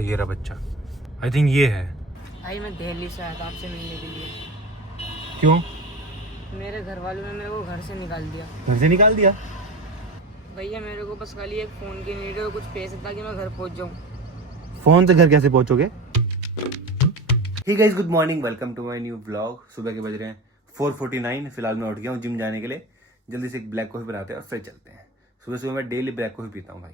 ये रहा बच्चा। आई थिंक ये है। भाई मैं दिल्ली से आया था आपसे मिलने के लिए। क्यों? मेरे घर वालों ने मेरे को घर से निकाल दिया। घर से निकाल दिया? भैया मेरे को बस खाली एक फ़ोन की नीड है और कुछ पैसे ताकि मैं घर पहुंच जाऊं। फोन से घर कैसे पहुंचोगे? Hey guys, good morning, welcome to my new vlog. सुबह के बज रहे हैं 4:49। फिलहाल मैं उठ गया हूँ जिम जाने के लिए। जल्दी से एक ब्लैक कॉफी बनाते हैं और फिर चलते हैं। सुबह सुबह मैं डेली ब्लैक कॉफी पीता हूँ भाई,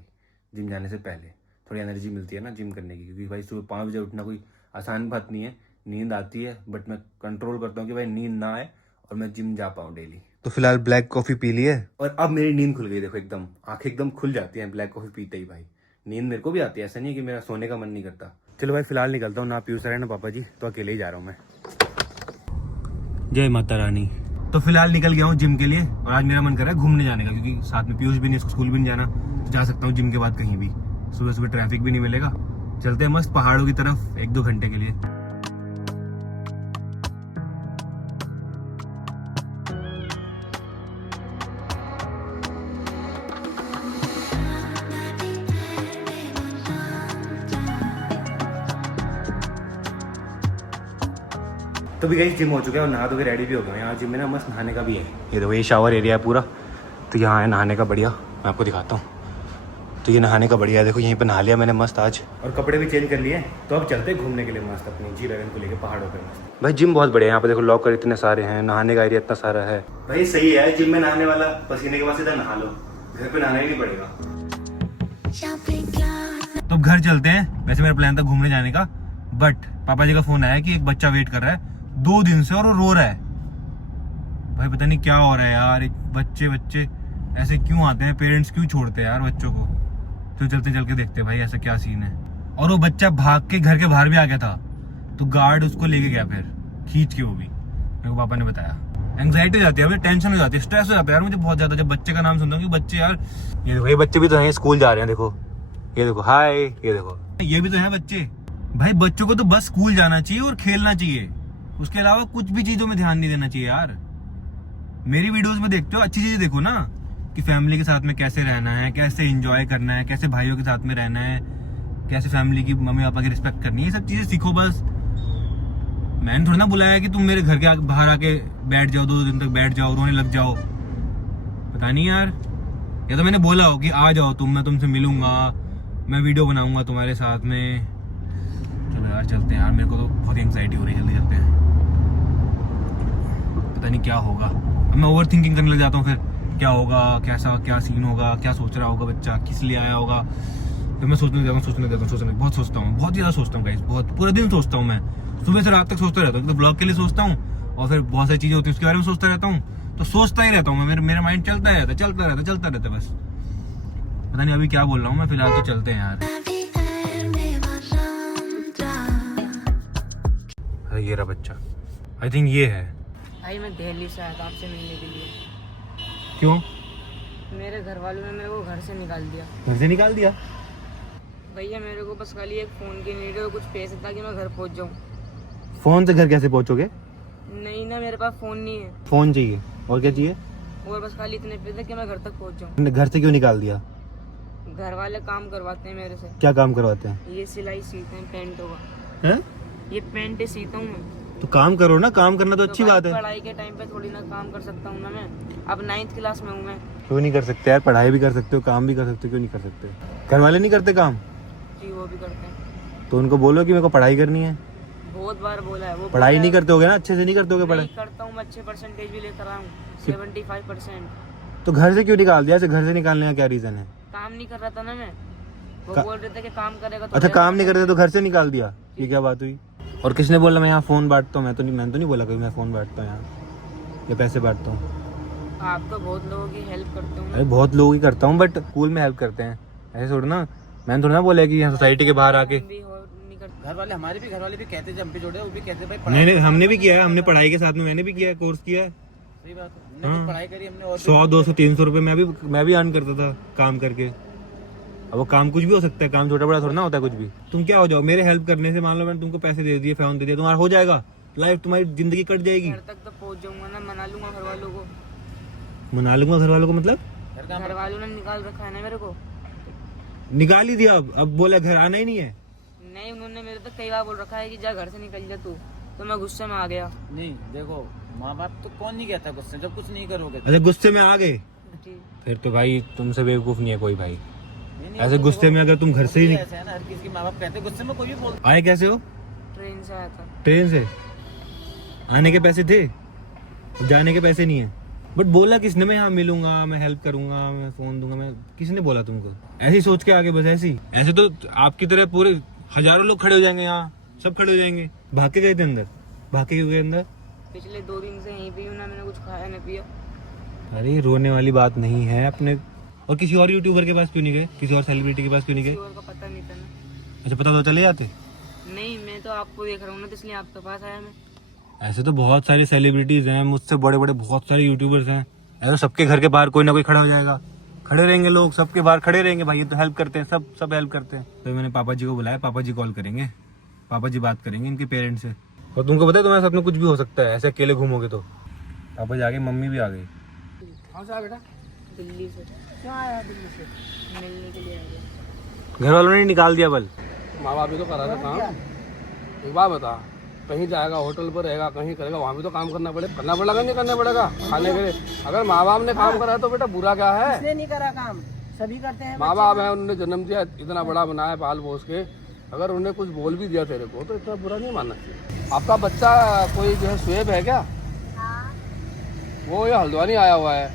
जिम जाने से पहले। थोड़ी एनर्जी मिलती है ना जिम करने की, क्योंकि भाई सुबह 5 बजे उठना कोई आसान बात नहीं है। नींद आती है बट मैं कंट्रोल करता हूँ कि भाई नींद ना आए और मैं जिम जा पाऊँ डेली। तो फिलहाल ब्लैक कॉफी पी ली है और अब मेरी नींद खुल गई। देखो एकदम आंखें एकदम खुल जाती हैं ब्लैक कॉफी पीते ही। भाई नींद मेरे को भी आती है, ऐसा नहीं है कि मेरा सोने का मन नहीं करता। चलो भाई फिलहाल निकलता हूँ, ना पीयूष है ना पापा जी, तो अकेले ही जा रहा हूँ मैं। जय माता रानी। तो फिलहाल निकल गया हूँ जिम के लिए और आज मेरा मन कर रहा है घूमने जाने का, क्योंकि साथ में पीयूष भी नहीं, स्कूल भी नहीं जाना, तो जा सकता हूँ जिम के बाद कहीं भी। सुबह सुबह ट्रैफिक भी नहीं मिलेगा। चलते हैं मस्त पहाड़ों की तरफ 1-2 घंटे के लिए। तो भी गई जिम हो चुका है और नहा धो के रेडी भी हो गया। यहाँ जिम में ना मस्त नहाने का भी है। ये देखो ये शावर एरिया है पूरा, तो यहाँ है नहाने का बढ़िया। मैं आपको दिखाता हूँ। तो ये नहाने का बढ़िया है, देखो यहीं पे नहा लिया मैंने मस्त आज, और कपड़े भी चेंज कर लिए। तो अब चलते हैं घूमने के लिए मस्त अपनी G-Wagon को लेकर पहाड़ों पर मस्त। भाई जिम बहुत बढ़िया है यहाँ पे, देखो लॉकर इतने सारे हैं, नहाने का एरिया इतना सारा है। भाई सही है, जिम में नहाने वाला पसीने के बाद सीधा नहा लो, घर पे नहाना ही नहीं पड़ेगा। तो अब घर चलते हैं। वैसे मेरा प्लान था घूमने जाने का, बट पापा जी का फोन आया कि एक बच्चा वेट कर रहा है 2 दिन से और वो रो रहा है। भाई पता नहीं क्या हो रहा है यार, एक बच्चे ऐसे क्यों आते हैं, पेरेंट्स क्यों छोड़ते हैं यार बच्चों को। तो चलते चल के देखते हैं भाई ऐसा क्या सीन है। और वो बच्चा भाग के घर के बाहर भी आ गया था, तो गार्ड उसको लेके गया फिर खींच के। वो भी मेरे को पापा ने बताया। एंग्जाइटी हो जाती है, टेंशन हो जाती है, स्ट्रेस हो जाता है यार मुझे बहुत ज्यादा जब बच्चे का नाम सुनता हूँ। कि बच्चे यार, ये देखो ये बच्चे भी तो हैं, स्कूल जा रहे हैं। देखो ये देखो, हाय, ये देखो ये भी तो है बच्चे। भाई बच्चों को तो बस स्कूल जाना चाहिए और खेलना चाहिए, उसके अलावा कुछ भी चीजों में ध्यान नहीं देना चाहिए यार। मेरी वीडियोस में देखते हो, अच्छी चीजें देखो ना, कि फैमिली के साथ में कैसे रहना है, कैसे एंजॉय करना है, कैसे भाइयों के साथ में रहना है, कैसे फैमिली की मम्मी पापा की रिस्पेक्ट करनी है, ये सब चीजें सीखो बस। मैंने थोड़ा ना बुलाया कि तुम मेरे घर के बाहर आके बैठ जाओ, 2 दिन तक बैठ जाओ, रोने लग जाओ। पता नहीं यार, या तो मैंit बोला हो कि आ जाओ तुम, मैं तुमसे मिलूंगा, मैं वीडियो बनाऊंगा तुम्हारे साथ में। चलो यार चलते हैं यार, मेरे को तो बहुत एंग्जाइटी हो रही है। जल्दी चलते हैं, पता नहीं क्या होगा। अब मैं ओवर थिंकिंग करने लग जाता हूँ, फिर क्या होगा, कैसा क्या सीन होगा, क्या सोच रहा होगा बच्चा, किस लिए आया होगा। फिर मैं सोचने बहुत सोचता हूँ, बहुत ज़्यादा सोचता हूँ गाइस, बहुत पूरे दिन सोचता हूँ मैं, सुबह से रात तक सोचता रहता हूँ। तो ब्लॉग के लिए सोचता हूँ और फिर बहुत सारी चीज़ें होती है उसके बारे में सोचता रहता हूँ। तो सोचता ही रहता हूँ मैं, मेरा माइंड चलता रहता है बस। पता नहीं अभी क्या बोल रहा हूँ मैं। फिलहाल तो चलते हैं यार। ये रहा बच्चा। आई थिंक ये है। भाई मैं दिल्ली से आया था आपसे मिलने के लिए। क्यों? मेरे घर वालों ने मेरे को घर से निकाल दिया। घर से निकाल दिया? भैया मेरे को बस खाली एक फ़ोन की नीड है और कुछ पैसे ताकि मैं घर पहुंच जाऊं। फोन से घर कैसे पहुंचोगे? नहीं ना, मेरे पास फ़ोन नहीं है। फोन चाहिए और क्या चाहिए? और बस खाली इतने पैसे कि मैं घर तक पहुंच जाऊं। घर से क्यों निकाल दिया? घर वाले काम करवाते हैं मेरे से। क्या काम करवाते हैं? ये सिलाई सीते हैं पेंटों का। हैं? ये पेंट सीता हूँ मैं। तो काम करो ना, काम करना तो अच्छी भाई बात है। पढ़ाई के टाइम पे थोड़ी ना काम कर सकता हूँ ना मैं। अब 9th क्लास में हूँ मैं। क्यों नहीं कर सकते यार? पढ़ाई भी कर सकते हो, काम भी कर सकते हो, क्यों नहीं कर सकते? घर वाले नहीं करते काम? जी वो भी करते हैं। तो उनको बोलो कि मेरे को पढ़ाई करनी है। बहुत बार बोला है वो। पढ़ाई नहीं करते होगे ना, अच्छे से नहीं करते होगे पढ़ाई? करता हूँ मैं, अच्छे परसेंटेज भी लेकर आया हूँ, 75%। तो घर से क्यों निकाल दिया? ऐसे घर से निकालने का क्या रीजन है? काम नहीं कर रहा था ना मैं, वो बोल रहे थे कि काम करेगा तो। अच्छा काम नहीं करते तो घर से निकाल दिया, ये क्या बात हुई? और किसने बोला मैं यहाँ फोन बांटता हूँ? मैंने तो नहीं बोला कभी मैं फोन बांटता हूँ यहाँ, ये पैसे बांटता हूँ। आप तो बहुत लोगों की हेल्प करते हो। अरे बहुत लोगों की करता हूँ, बट स्कूल में हेल्प करते हैं, ऐसे थोड़ा ना। मैंने थोड़ा ना बोला कि यहाँ सोसाइटी के बाहर आके। घर वाले हमारे भी, घर वाले भी कहते थे, हम भी जोड़े, वो भी कहते भाई। नहीं हमने भी किया है, हमने पढ़ाई के साथ में मैंने भी किया है, कोर्स किया है। सही बात है, हमने पढ़ाई करी हमने। और 100, 200, 300 रुपए मैं भी अर्न करता था काम करके। अब वो काम कुछ भी हो सकता है, काम छोटा बड़ा थोड़ा ना होता है कुछ भी। तुम क्या हो जाओ मेरे हेल्प करने से? मान लो मैंने तुमको पैसे दे दिए, फोन दे दिया, तुम्हारा हो जाएगा, लाइफ तुम्हारी जिंदगी कट जाएगी। घर तक तो पहुंच जाऊंगा ना, मना लूंगा घर वालों को। मना लूंगा घर वालों को मतलब? घर वालों ने निकाल रखा है ना मेरे को। निकाल ही दिया, अब बोला घर आना ही नहीं है। नहीं, उन्होंने मेरे तो कई बार बोल रखा है कि जा घर से निकल जा तू, तो मैं गुस्से में आ गया। नहीं देखो, माँ बाप तो कौन नहीं कहता गुस्से, जब कुछ नहीं करोगे तो। अच्छा गुस्से में आ गए, जी। फिर तो भाई तुमसे बेवकूफ नहीं है कोई भाई। नहीं, ऐसे गुस्से में अगर तुम घर से ही ऐसे है ना, हर किसी के माँ बाप कहते गुस्से में कोई भी बोलता। आए कैसे हो? ट्रेन से आया था। ट्रेन से? आने के पैसे थे, जाने के पैसे नहीं है। बट बोला किसने मैं यहाँ मिलूंगा, मैं हेल्प करूंगा, मैं फोन दूंगा, मैं किसने बोला तुमको? ऐसी सोच के आगे बस ऐसी। ऐसे तो आपकी तरह पूरे हजारों लोग खड़े हो जाएंगे यहाँ, सब खड़े हो जाएंगे। भाग के गए थे अंदर? भाग के क्यों गए अंदर? पिछले 2 दिन से यहीं पे हूँ ना, मैंने कुछ खाया ना पिया। अरे रोने वाली बात नहीं है अपने। और किसी और यूट्यूबर के पास क्यों नहीं गए? किसी और सेलिब्रिटी के पास क्यों नहीं गए? किसी और का पता नहीं था ना। अच्छा पता तो चले जाते। नहीं, मैं तो आपको देख रहा हूँ ना, तो इसलिए आपके पास आया मैं। ऐसे तो बहुत सारे सेलिब्रिटीज हैं, मुझसे बड़े बड़े बहुत सारे यूट्यूबर्स हैं। ऐसे सबके घर के बाहर कोई ना कोई खड़ा हो जाएगा, खड़े रहेंगे लोग, सबके बाहर खड़े रहेंगे भाई। ये तो हेल्प करते हैं, सब हेल्प करते हैं। तो मैंने पापा जी को बुलाया, पापा जी कॉल करेंगे, पापा जी बात करेंगे इनके पेरेंट्स से। और तुमको पता है तुम्हारे साथ में कुछ भी हो सकता है, ऐसे अकेले घूमोगे तो। पापा जी आ गए, मम्मी भी आ गई। कहाँ से आया बेटा? दिल्ली से। क्यों आया दिल्ली से? मिलने के लिए आ गया। घर वालों ने निकाल दिया बल। माँ बाप भी तो करा था काम। एक बात बता, कहीं जाएगा, होटल पर रहेगा, कहीं करेगा, वहाँ भी तो काम करना पड़ेगा, नहीं करना पड़ेगा खाने के लिए। अगर माँ बाप ने काम करा तो बेटा बुरा क्या है? इसने नहीं करा काम, सभी करते हैं। माँ बाप है, उन्होंने जन्म दिया, इतना बड़ा बनाया पाल पोस के, अगर उन्होंने कुछ बोल भी दिया तेरे को तो इतना बुरा नहीं मानना चाहिए। आपका बच्चा कोई जो है शुएब है क्या? वो ये हल्द्वानी आया हुआ है।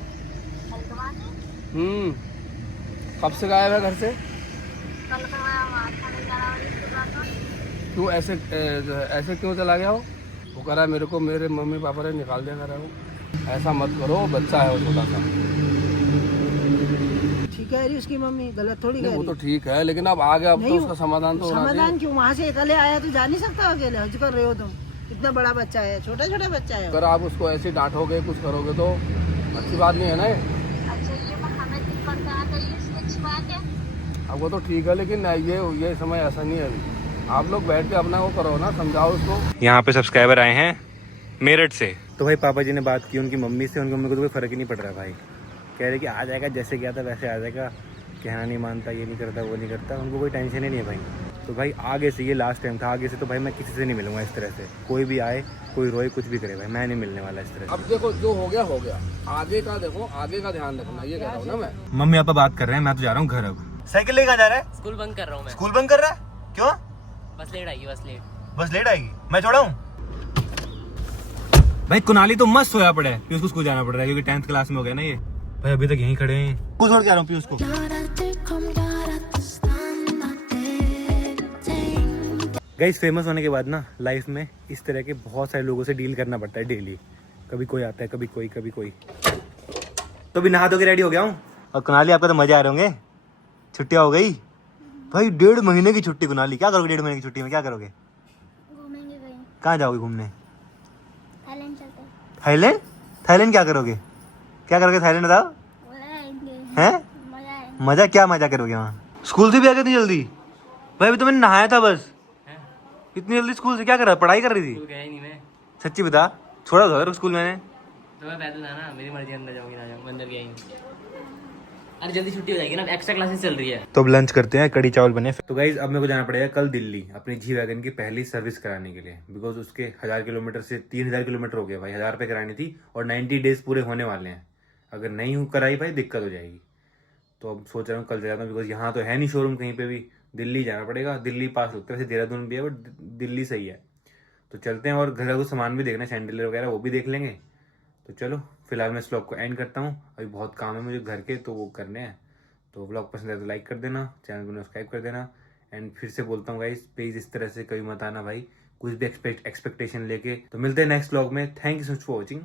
कब से गायब है घर से? क्यों ऐसे क्यों चला गया हो? वो कह रहा है मेरे को मेरे मम्मी पापा ने निकाल दिया, कर रहा है वो। ऐसा मत करो, बच्चा है वो छोटा सा। ठीक है, उसकी मम्मी गलत थोड़ी नहीं, वो तो ठीक है, लेकिन अब आ गया, अब तो उसका समाधान तो होना चाहिए। समाधान क्यों? वहाँ से अकेले आया तो जा नहीं सकता अकेले? हज कर रहे हो तुम, इतना बड़ा बच्चा है, छोटा छोटा बच्चा है। अगर आप उसको ऐसे डांटोगे, कुछ करोगे तो अच्छी बात नहीं है ना ये। अब वो तो ठीक है, लेकिन ये समय ऐसा नहीं है अभी। आप लोग बैठ के अपना वो करो ना, समझाओ उसको। यहाँ पे सब्सक्राइबर आए हैं मेरठ से, तो भाई पापा जी ने बात की उनकी मम्मी से, उनकी मम्मी को तो कोई फर्क ही नहीं पड़ रहा भाई। कह रहे कि आ जाएगा, जैसे गया था वैसे आ जाएगा, कहना नहीं मानता, ये नहीं करता, वो नहीं करता, उनको कोई टेंशन ही नहीं है भाई। तो भाई आगे से, ये लास्ट टाइम था, आगे से तो भाई मैं किसी से नहीं मिलूंगा इस तरह से। कोई भी आए, कोई रोए, कुछ भी करे भाई, मैं नहीं मिलने वाला इस तरह से। अब देखो जो हो गया हो गया, आगे का देखो, आगे का ध्यान रखना, ये कह रहा हूँ ना मैं। मम्मी पापा बात कर रहे हैं, मैं तो जा रहा हूँ घर। अब साइकिल लेकर जा रहा है? स्कूल बंद कर रहा हूँ मैं। स्कूल बंद कर रहा है? क्यों? बस लेट आएगी, बस लेट। बस लेट आएगी, मैं छोड़ा हूँ भाई। कुनाली तो मस्त सोया पड़ा है, पीयूष को स्कूल जाना पड़ रहा है क्योंकि 10th क्लास में हो गया ना ये भाई। अभी तक यहीं खड़े हैं, कुछ छोड़ के आ रहा हूँ पीयूष को। गाइस फेमस होने के बाद ना लाइफ में इस तरह के बहुत सारे लोगों से डील करना पड़ता है डेली। कभी कोई आता है, कभी कोई। तो भी नहा धो के रेडी हो गया हूँ। और कुनाली आपका तो मजे आ रहे होंगे, छुट्टियां हो गई भाई। 1.5 महीने की छुट्टी। कुनाली क्या करोगे 1.5 महीने की छुट्टी में? क्या करोगे? घूमेंगे कहीं। कहाँ जाओगे घूमने? थाईलैंड चलते हैं। थाईलैंड? थाईलैंड क्या करोगे? क्या करोगे थाईलैंड बताओ? मजा आएंगे। हैं? मजा आएंगे। मजा क्या मजा करोगे वहाँ? स्कूल से भी आ गए इतनी जल्दी? भाई अभी तो मैंने नहाया था बस। इतनी जल्दी स्कूल से क्या कर रहा? पढ़ाई कर रही थी? स्कूल गया ही नहीं मैं। सच्ची बता, छोड़ा था स्कूल मैंने। तो मैं पैदल था ना, मेरी मर्जी, अंदर जाऊंगी ना जाऊँ, अंदर गया ही नहीं। अरे जल्दी छुट्टी हो जाएगी ना, एक्स्ट्रा क्लासेस चल रही है। तो अब लंच करते हैं, कड़ी चावल बने। तो गाइज अब मेरे को जाना पड़ेगा कल दिल्ली अपनी जी वैगन की पहली सर्विस कराने के लिए, बिकॉज उसके 1000 किलोमीटर से 3000 किलोमीटर हो गया भाई। 1000 रुपये करानी थी और 90 डेज पूरे होने वाले हैं। अगर नहीं कराई भाई दिक्कत हो जाएगी। तो अब सोच रहा हूँ कल जाता हूँ, बिकॉज यहाँ तो है नहीं शोरूम कहीं पे भी, दिल्ली जाना पड़ेगा। दिल्ली पास होता है, वैसे देहरादून भी है बट दिल्ली सही है। तो चलते हैं, और घर का कुछ सामान भी देखना है, सैंडल वगैरह वो भी देख लेंगे। तो चलो फिलहाल मैं इस व्लॉग को एंड करता हूँ, अभी बहुत काम है मुझे घर के, तो वो करने हैं। तो व्लॉग पसंद है तो लाइक कर देना, चैनल को सब्सक्राइब कर देना। एंड फिर से बोलता हूँ गाइस, प्लीज इस तरह से कभी मत आना भाई, कुछ भी एक्सपेक्टेशन लेके। तो मिलते हैं नेक्स्ट व्लॉग में। Thank you so much for watching.